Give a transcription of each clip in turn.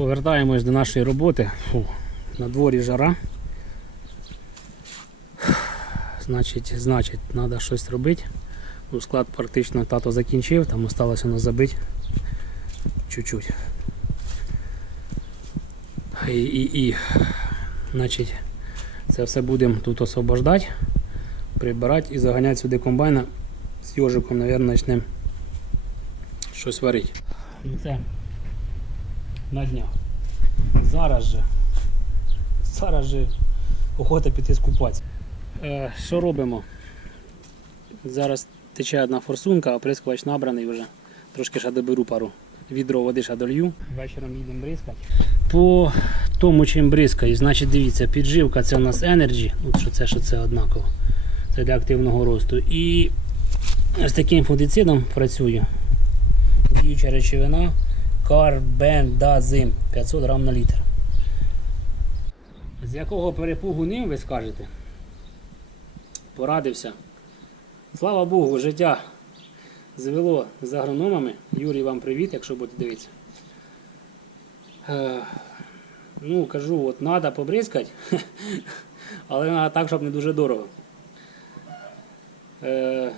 Повертаємось до нашої роботи. Фу, на дворі жара. Значить, значить, треба щось робити. Ну, склад практично тато закінчив, там осталося нас забити чуть-чуть. І, і, і, значить, це все будемо тут освобождати, прибирати і заганяти сюди комбайна з йожиком, мабуть, почнемо щось варити. Ну це на днях. Зараз же. Зараз же охота піти скупатися. Е, що робимо? Зараз тече одна форсунка, оприскувач набраний вже. Трошки ще доберу пару відро води ще долью. Вечором їдемо бризкати. По тому, чим бризкаю, значить дивіться, підживка це у нас Energy, от що це, що це однаково. Це для активного росту. І з таким фунгицидом працюю. Діюча речовина карбендазим 500 грам на літр. З якого перепугу ним ви скажете? Порадився. Слава Богу, життя завело з агрономами. Юрій, вам привіт, якщо будете дивитися. Е, ну, кажу, от треба побризкати, але треба так, щоб не дуже дорого. Е,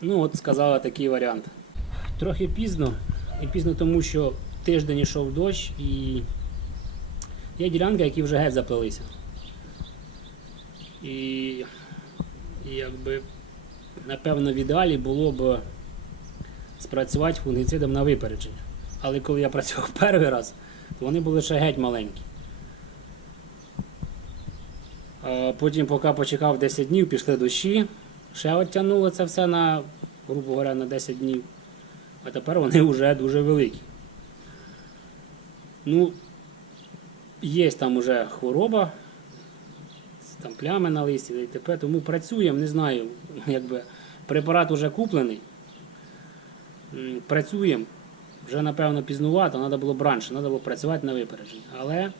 ну, от сказала такий варіант. Трохи пізно, і пізно тому, що тиждень йшов дощ і є ділянки, які вже геть заплилися. І, і якби, напевно, в ідеалі було б спрацювати фунгіцидом на випередження. Але коли я працював перший раз, то вони були ще геть маленькі. Потім, поки почекав 10 днів, пішли дощі, ще оттягнуло це все на, грубо говоря, на 10 днів. А тепер вони вже дуже великі. Ну, є там уже хвороба, там плями на листі, і т.п. Тому працюємо, не знаю, якби препарат вже куплений. Працюємо. Вже напевно пізнувато, треба було б раніше, треба було працювати на випередження. Але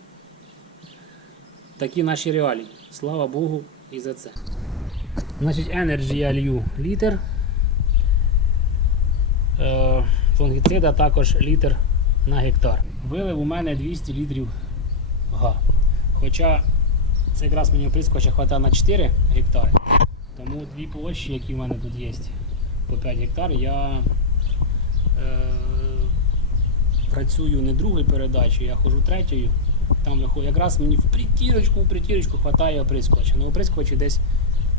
такі наші реалії. Слава Богу і за це. Значить, Energy я лью літр. Е, Фунгіцида також літр на гектар. Вилив у мене 200 літрів га. Хоча це якраз мені оприскувача хватає на 4 гектари. Тому дві площі, які в мене тут є, по 5 гектар, я е, працюю не другою передачею, я ходжу третьою. Там якраз мені в притірочку, в притірочку хватає оприскувача. На оприскувачі десь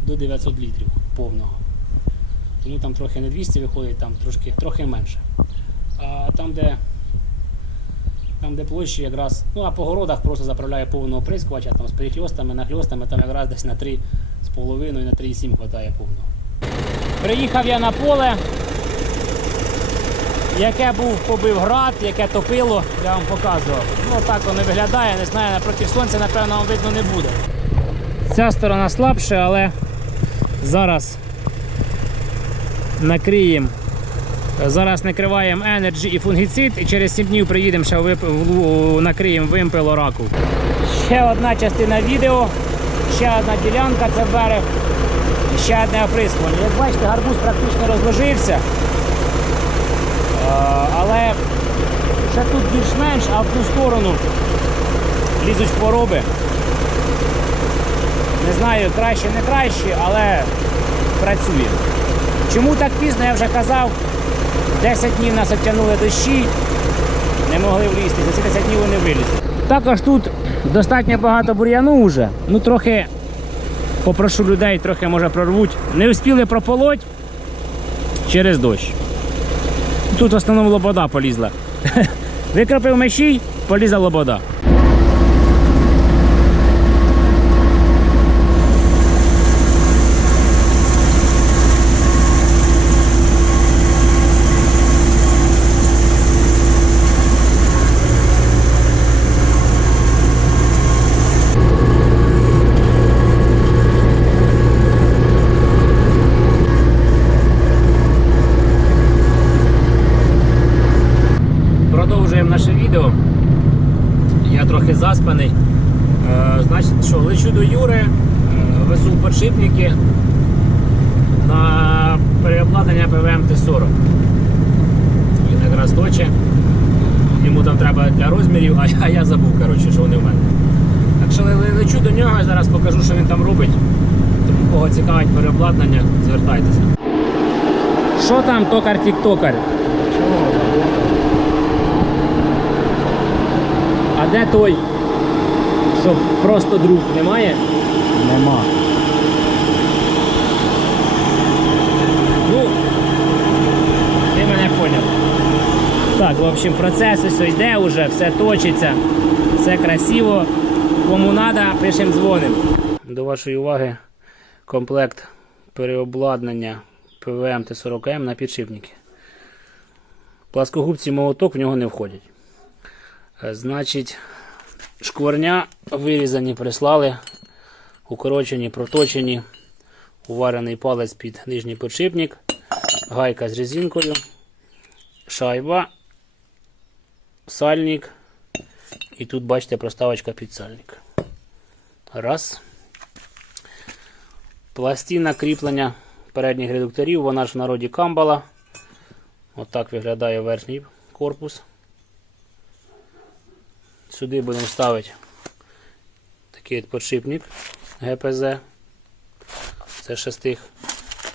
до 900 літрів повного. Тому там трохи не 200 виходить, там трошки, трохи менше. А там, де там, де площі якраз, ну а по городах просто заправляю повного оприскувача, там з перехльостами, нахльостами, там якраз десь на 3,5 на 3,7 хватає повного. Приїхав я на поле, яке був побив град, яке топило, я вам показував. Ну так воно виглядає, не знаю, напроти сонця, напевно, вам видно не буде. Ця сторона слабша, але зараз накриємо. Зараз накриваємо Energy і фунгіцид, і через 7 днів приїдемо ще вип... накриємо вимпел Оракул. Ще одна частина відео, ще одна ділянка, це берег, ще одне оприскування. Як бачите, гарбуз практично розложився. Але ще тут більш-менш, а в ту сторону лізуть хвороби. Не знаю, краще, не краще, але працює. Чому так пізно, я вже казав. 10 днів нас обтягнули дощі, не могли влізти, за ці 10 днів вони вилізли. Також тут достатньо багато бур'яну вже. Ну трохи попрошу людей, трохи може прорвуть. Не встигли прополоть через дощ. Тут в основному лобода полізла. Викропив мешій, полізла лобода. Продовжуємо наше відео. Я трохи заспаний. Е, значить, що, лечу до Юри, е, везу подшипники на переобладнання ПВМ Т-40. Він якраз точе. Йому там треба для розмірів, а я, я забув, коротше, що вони в мене. Так що лечу до нього і зараз покажу, що він там робить. Тому кого цікавить переобладнання, звертайтеся. Що там токар тік-токар? А де той, що просто друг немає? Нема. Ну, ти мене поняв. Так, в общем, процес ось йде вже, все точиться, все красиво. Кому треба, пишемо дзвоним. До вашої уваги комплект переобладнання ПВМ Т40М на підшипники. Пласкогубці молоток в нього не входять. Е, Значить, шкварня вирізані, прислали, укорочені, проточені, уварений палець під нижній підшипник, гайка з резинкою, шайба, сальник. І тут бачите проставочка під сальник. Раз. Пластина кріплення передніх редукторів, вона ж в народі камбала. Отак виглядає верхній корпус. Сюди будемо ставити такий от подшипник ГПЗ. Це шестих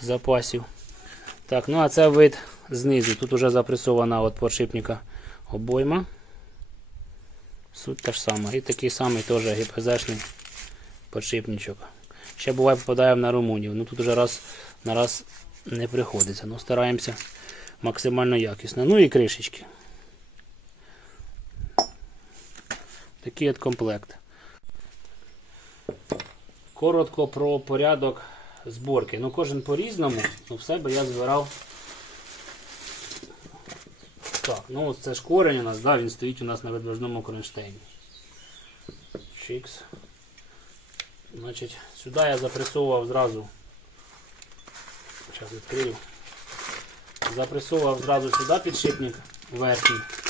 запасів. Так, ну а це вид знизу. Тут вже запресована от подшипника обойма. Суть та ж сама. І такий самий теж ГПЗшний подшипничок. Ще буває попадаємо на румунів. Ну тут вже раз на раз не приходиться. Ну стараємося максимально якісно. Ну і кришечки. Такий от комплект. Коротко про порядок зборки. Ну, кожен по-різному. Ну, в себе я збирав. Так, ну ось це ж корень у нас, да, він стоїть у нас на видвижному кронштейні. Чикс. Значить, сюди я запресовував зразу. Зараз відкрию. Запресовував зразу сюди підшипник верхній.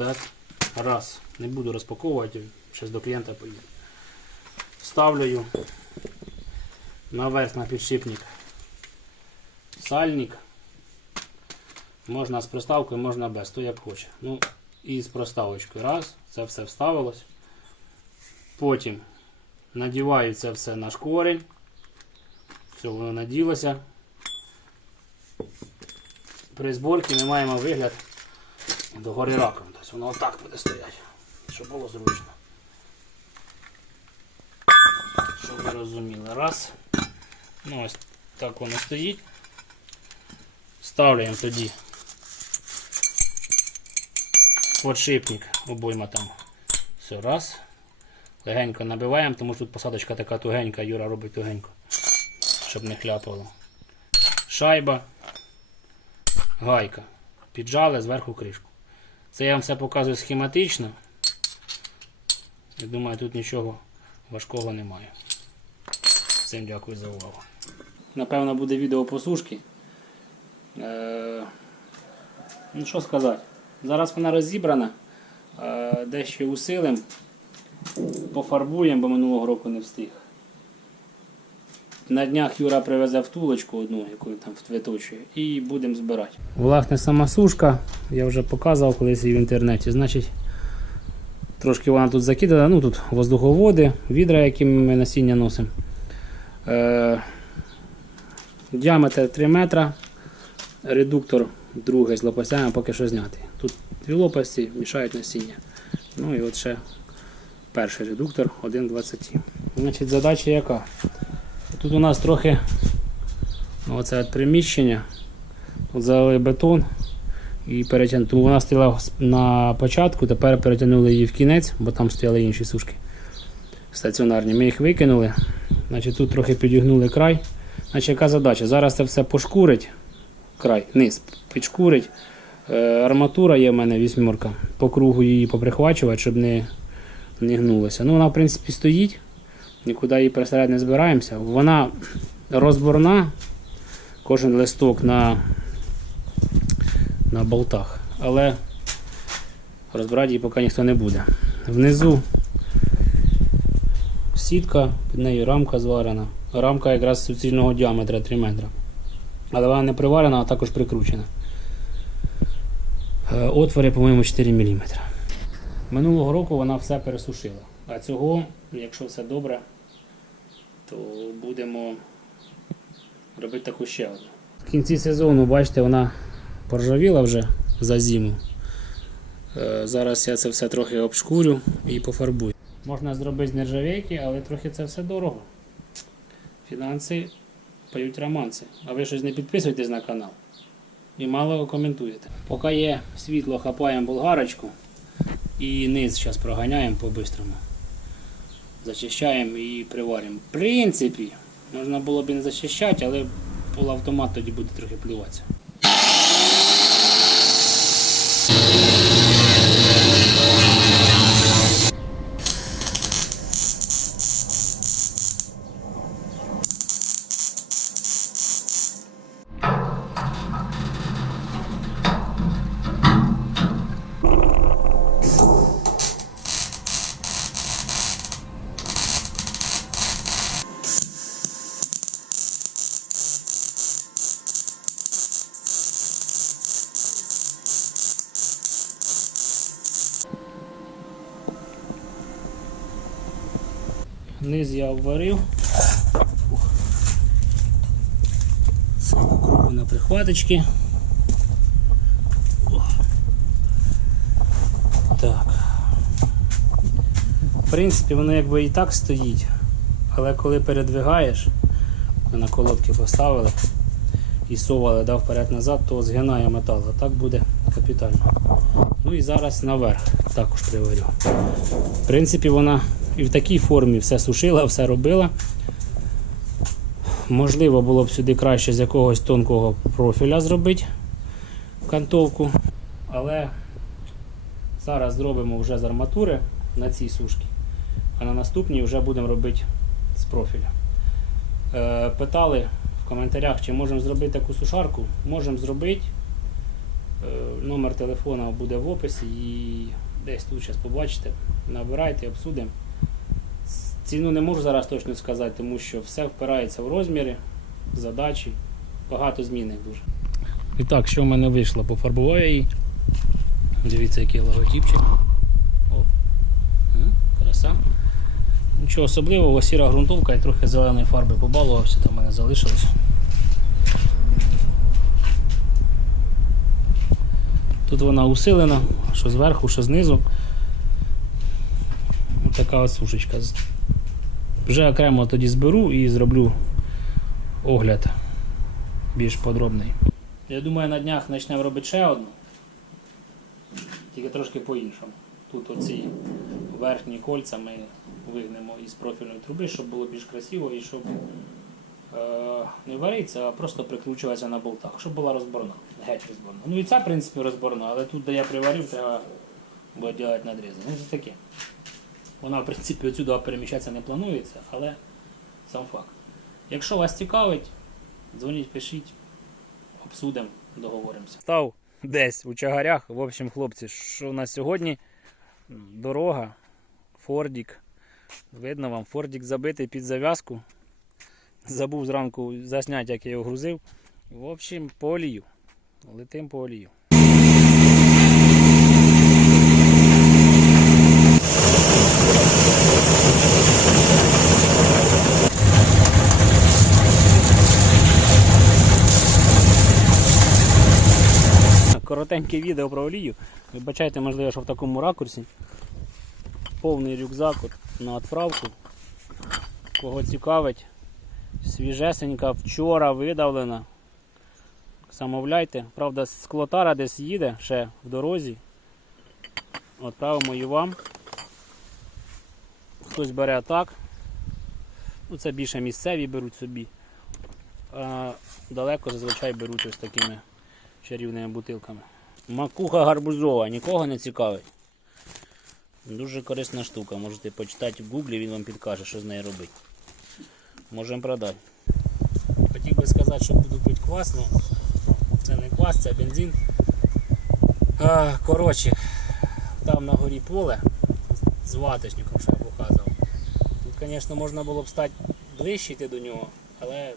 Так, раз. Не буду розпаковувати, зараз до клієнта поїду. Ставлю наверх на підшипник сальник. Можна з проставкою, можна без, то як хоче. Ну, і з проставочкою. Раз, це все вставилось. Потім надіваю це все на шкорень. Все, воно наділося. При зборці ми маємо вигляд догори раком. Тобто воно отак буде стояти, щоб було зручно. Щоб ви розуміли. Раз. Ну ось так воно стоїть. Ставляємо тоді подшипник, обойма там. Все, раз. Легенько набиваємо, тому що тут посадочка така тугенька, Юра робить тугенько, щоб не хляпало. Шайба, гайка. Піджали зверху кришку. Це я вам все показую схематично. Я думаю, тут нічого важкого немає. Всім дякую за увагу. Напевно, буде відео по сушки. Е, ну що сказати. Зараз вона розібрана. Е, дещо усилим. Пофарбуємо, бо минулого року не встиг. На днях Юра привезе втулочку одну, яку він там виточує, і будемо збирати. Власне, сама сушка, я вже показував колись її в інтернеті. Значить, трошки вона тут закидана, ну тут воздуховоди, відра, якими ми насіння носимо. Е, діаметр 3 метра, редуктор другий з лопастями поки що знятий. Тут дві лопасті мішають насіння. Ну і от ще перший редуктор 1,20. Значить, задача яка? Тут у нас трохи ну, оце от приміщення. Тут залили бетон і перетягнули. Тому вона стояла на початку, тепер перетягнули її в кінець, бо там стояли інші сушки стаціонарні. Ми їх викинули. Значить, тут трохи підігнули край. Значить, яка задача? Зараз це все пошкурить, край, низ, підшкурить. Е, арматура є в мене вісьмерка. По кругу її поприхвачувати, щоб не, не гнулося. Ну, вона, в принципі, стоїть. Нікуди її пересередити не збираємося. Вона розборна, кожен листок на, на болтах. Але розбирати її поки ніхто не буде. Внизу сітка, під нею рамка зварена. Рамка якраз суцільного діаметра 3 метра. Але вона не приварена, а також прикручена. Е, Отвори, по-моєму, 4 мм. Минулого року вона все пересушила. А цього, якщо все добре, то будемо робити таку ще одну. В кінці сезону, бачите, вона поржавіла вже за зиму. Е, Зараз я це все трохи обшкурю і пофарбую. Можна зробити з нержавейки, але трохи це все дорого. Фінанси поють романси. А ви щось не підписуєтесь на канал і мало коментуєте. Поки є світло, хапаємо болгарочку і низ зараз проганяємо по-бистрому. Зачищаємо і приваримо. В принципі, можна було б і не зачищати, але полуавтомат тоді буде трохи плюватися. Низ я обварив. Саму на прихваточки. Так. В принципі, воно якби і так стоїть, але коли передвигаєш, ми на колодки поставили і совали да, вперед-назад, то згинає метал, а так буде капітально. Ну і зараз наверх також приварю. В принципі, вона і в такій формі все сушила, все робила. Можливо, було б сюди краще з якогось тонкого профіля зробити кантовку. Але зараз зробимо вже з арматури на цій сушці, а на наступній вже будемо робити з профіля. Е, питали в коментарях, чи можемо зробити таку сушарку. Можемо зробити. Е, Номер телефона буде в описі і десь тут зараз побачите. Набирайте, обсудимо. Ціну не можу зараз точно сказати, тому що все впирається в розміри, задачі, багато змінних дуже. І так, що в мене вийшло? Пофарбував її. Дивіться, який логотипчик. Оп. Краса. Нічого особливого, сіра ґрунтовка і трохи зеленої фарби побалувався, там в мене залишилось. Тут вона усилена, що зверху, що знизу. Ось така сушечка. Вже окремо тоді зберу і зроблю огляд більш подробний. Я думаю, на днях почнемо робити ще одну. Тільки трошки по-іншому. Тут оці верхні кольця ми вигнемо із профільної труби, щоб було більш красиво і щоб е, не варитися, а просто прикручуватися на болтах, щоб була розборна. Геть розборна. Ну і ця, в принципі, розборна, але тут, де я приварив, треба буде робити надрізи. Ну це таке. Вона, в принципі, отсюди переміщатися не планується, але сам факт. Якщо вас цікавить, дзвоніть, пишіть, обсудимо, договоримося. Став десь у чагарях. В общем, хлопці, що у нас сьогодні? Дорога, Фордік. Видно вам, Фордік забитий під зав'язку. Забув зранку засняти, як я його грузив. В общем, по олію. Летим по олію. Коротеньке відео про олію. Вибачайте, можливо, що в такому ракурсі. Повний рюкзак от на відправку. Кого цікавить, свіжесенька, вчора видавлена. Замовляйте. Правда, склотара десь їде ще в дорозі. Відправимо і вам. Хтось бере так. Ну, це більше місцеві беруть собі. А далеко зазвичай беруть ось такими чарівними бутилками. Макуха гарбузова, нікого не цікавить. Дуже корисна штука. Можете почитати в гуглі, він вам підкаже, що з нею робити. Можемо продати. Хотів би сказати, що буду пити квас, але це не квас, це бензин. Коротше, там на горі поле з ваточником, що я показував. Тут, звісно, можна було б стати ближче йти до нього, але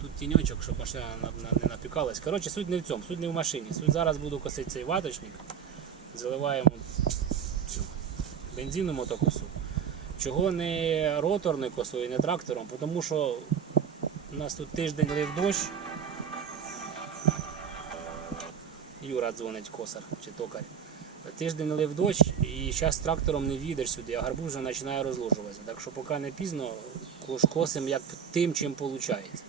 Тут тіньочок, щоб машина на- на- не напікалась. Коротше, суть не в цьому, суть не в машині. Суть зараз буду косити цей ваточник. Заливаємо цю бензинну мотокосу. Чого не роторною косою, не трактором, тому що у нас тут тиждень лив дощ. Юра дзвонить косар чи токар. Тиждень лив дощ і зараз трактором не в'їдеш сюди, а гарбуз вже починає розложуватися. Так що поки не пізно, косимо як тим, чим виходить.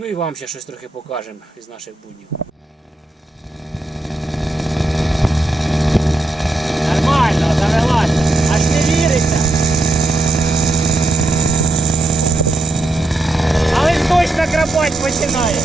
Ну і вам ще щось трохи покажемо із наших буднів. Нормально, завелася. Аж не віриться. Але ж точно крапать починає.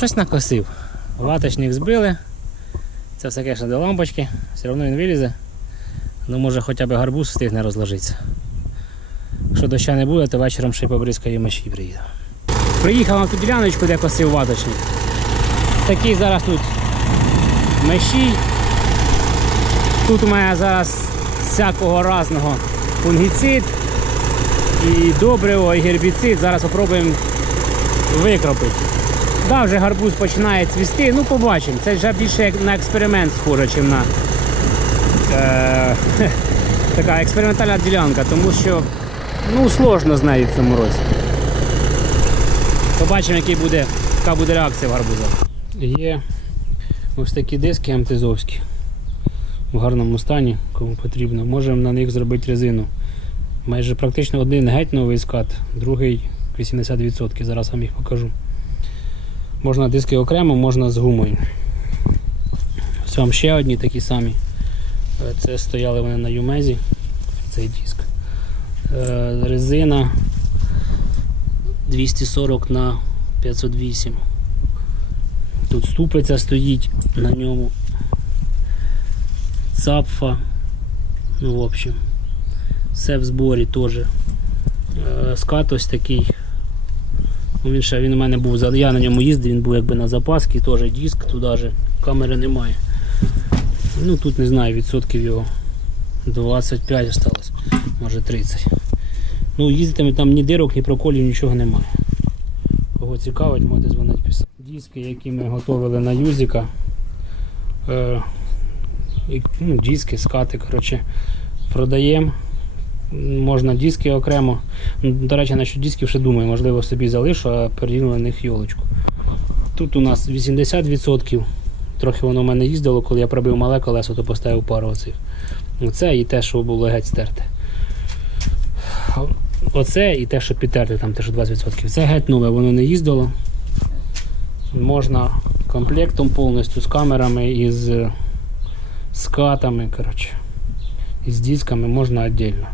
Щось накосив. Ваточник збили. Це все, звісно, до лампочки. Все одно він вилізе. Ну, може хоча б гарбуз встигне розложитися. Якщо доща не буде, то вечором ще й побризкаю мечі приїду. Приїхав на ту діляночку, де косив ваточник. Такий зараз тут мешій. Тут у мене зараз всякого разного фунгіцид і добриво, і гербіцид. Зараз спробуємо викропити. Да, вже гарбуз починає цвісти, ну побачимо. Це вже більше як на експеримент схоже, ніж на е, така експериментальна ділянка, тому що ну, сложно з нею в цьому році. Побачимо, який буде, яка буде реакція в гарбуза. Є ось такі диски МТЗовські в гарному стані, кому потрібно. Можемо на них зробити резину. Майже практично один геть новий скат, другий 80%. Зараз вам їх покажу. Можна диски окремо, можна з гумою. Ось вам ще одні такі самі. Е, Це стояли вони на Юмезі, цей диск. Е, Резина 240 на 508. Тут ступиця стоїть на ньому. Цапфа. Ну, в общем, все в зборі теж. Е, Скат ось такий Він ще він у мене був, я на ньому їздив, він був якби на запаски, теж диск, туди же камери немає. Ну тут не знаю, відсотків його 25 осталось, може 30. Ну їздитиме там ні дирок, ні проколів, нічого немає. Кого цікавить, можете дзвонити писати. Диски, які ми готували на Юзіка. Е, ну, диски, скати, коротше, продаємо. Можна диски окремо. Ну, До речі, насчет дисків ще думаю, можливо собі залишу, а передіну на них йолочку. Тут у нас 80%. Трохи воно в мене їздило, коли я пробив мале колесо, то поставив пару оцих. Оце і те, що було геть стерте. Оце і те, що підтерте, там те, що 20%. Це геть нове, воно не їздило. Можна комплектом повністю з камерами і з скатами, коротше. І з дисками можна віддільно.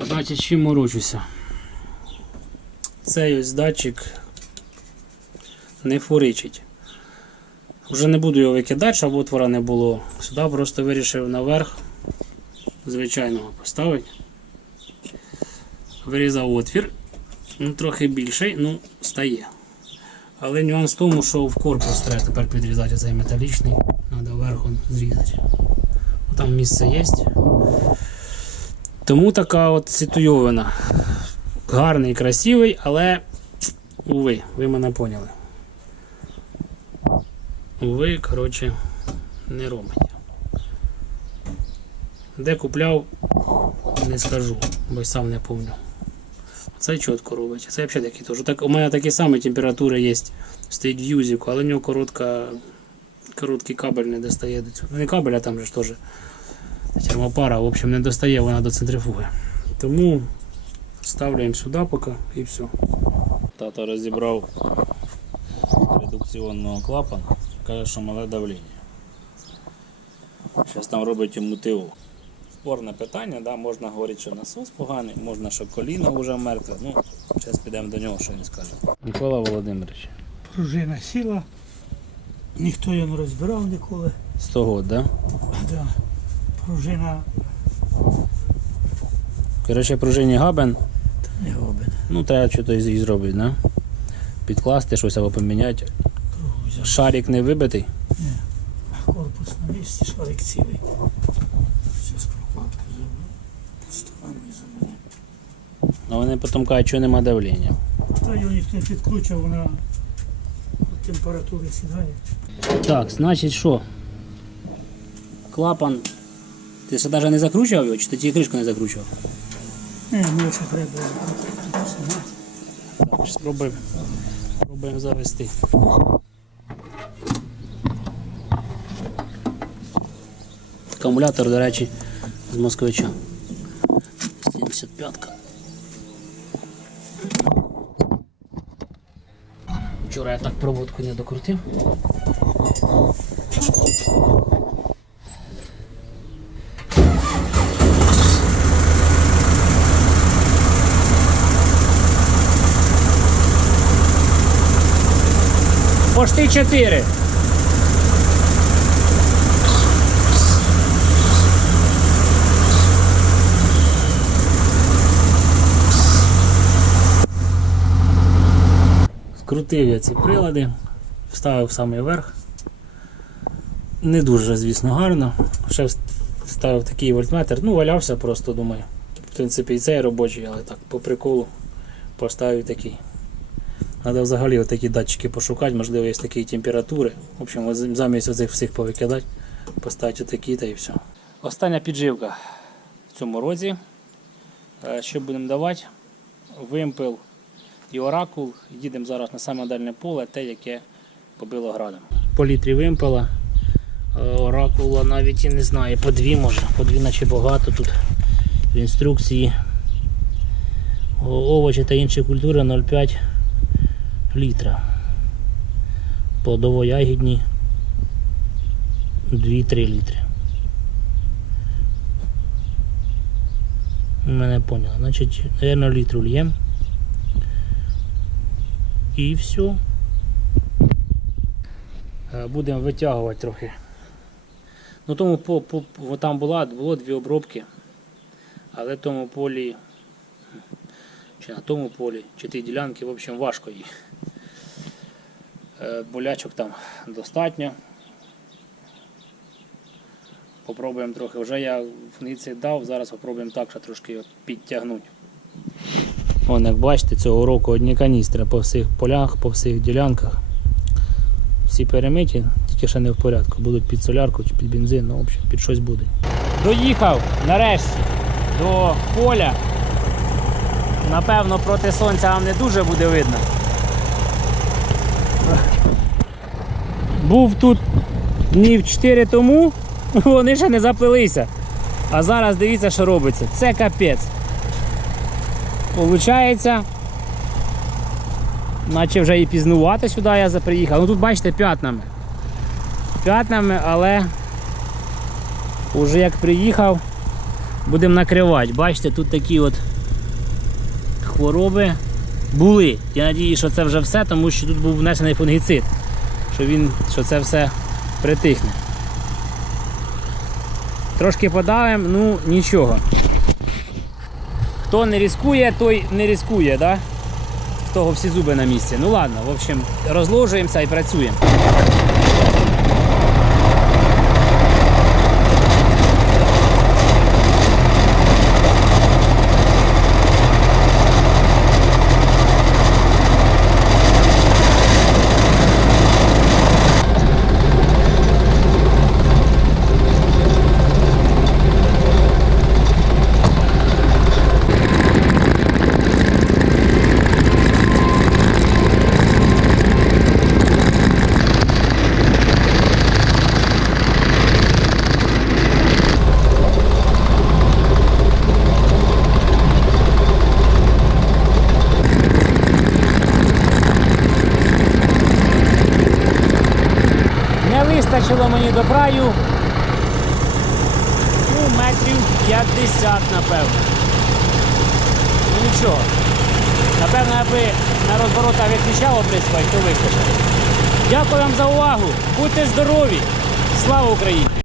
Значить, чим морочуся? Цей ось датчик не фуричить. Вже не буду його викидати, щоб отвора не було. Сюди просто вирішив наверх звичайного поставити. Вирізав отвір. Ну, трохи більший, ну, стає. Але нюанс в тому, що в корпус треба тепер підрізати цей металічний, треба верху зрізати. Там місце є. Тому така от ситуйовина. Гарний, красивий, але уви, ви мене поняли. Уви, коротше, не робить. Де купляв, не скажу, бо й сам не пам'ятаю. Це чітко робить. Це взагалі такі теж. Так, у мене такі самі температури є. Стоїть в юзіку, але в нього коротка, короткий кабель не достає до цього. Ну не кабель, а там же ж теж термопара, в общем, не достає вона до центрифуги. Тому ставляємо сюди поки і все. Тато розібрав редукційного клапана, каже, що мале давлення. Зараз там робить йому тиву. Спорне питання, да? можна говорити, що насос поганий, можна, що коліно вже мертве. Ну, зараз підемо до нього, що він скаже. Микола Володимирович, Пружина сіла, ніхто її не розбирав ніколи. 100 год, да? Да. Пружина Коротше, пружині габен, не робить. ну треба щось її зробити, да? Підкласти щось або поміняти. Шарик не вибитий. Ні. Корпус на місці, шарик цілий. Зараз прокладку зроблю. Стороною заберу. А вони потім кажуть, що нема давлення. Та його ніхто не підкручував, вона от температури сідає. Так, значить що? Клапан. Ти ще навіть не закручував його, чи ти тільки кришку не закручував? Не, ну що треба. Так, спробуємо. Спробуємо завести. Акумулятор, до речі, з москвича. 75-ка. Вчора я так проводку не докрутив. Пошти 4. Скрутив я ці прилади, вставив в самий верх. Не дуже, звісно, гарно. Ще вставив такий вольтметр. Ну, валявся просто, думаю. В принципі, і цей робочий, але так, по приколу поставив такий. Треба взагалі отакі датчики пошукати, можливо, є такі температури. В общем, замість оцих всіх повикидати, поставити отакі та і все. Остання підживка в цьому році. Е, Що будемо давати? Вимпел і оракул. Їдемо зараз на саме дальне поле, те, яке побило градом. По літрі вимпела. Е, Оракула навіть і не знаю, по дві може, по дві наче багато тут в інструкції. Овочі та інші культури 0,5 літра. Плодово-ягідні 2-3 літри. Мене поняли. Значить, наверное, літру льєм. І все. Будемо витягувати трохи. Ну тому по, по, там була, було дві обробки, але тому полі, чи на тому полі, чи ті ділянки, в общем, важко їх. Е, Болячок там достатньо. Попробуємо трохи. Вже я в ниці дав, зараз попробуємо так, що трошки підтягнути. Вон, як бачите, цього року одні каністри по всіх полях, по всіх ділянках. Всі перемиті, тільки ще не в порядку. Будуть під солярку чи під бензин, ну, в общем, під щось буде. Доїхав нарешті до поля. Напевно, проти сонця вам не дуже буде видно. Був тут днів 4 тому, вони ще не заплелися. А зараз дивіться, що робиться. Це капець. Получається, наче вже і пізнувати сюди я приїхав. Ну тут бачите п'ятнами. П'ятнами, але вже як приїхав, будемо накривати. Бачите, тут такі от хвороби були. Я надію, що це вже все, тому що тут був внесений фунгіцид, що, він, що це все притихне. Трошки подавимо, ну нічого. Хто не рискує, той не рискує, да? В того всі зуби на місці. Ну ладно, в общем, розложуємося і працюємо.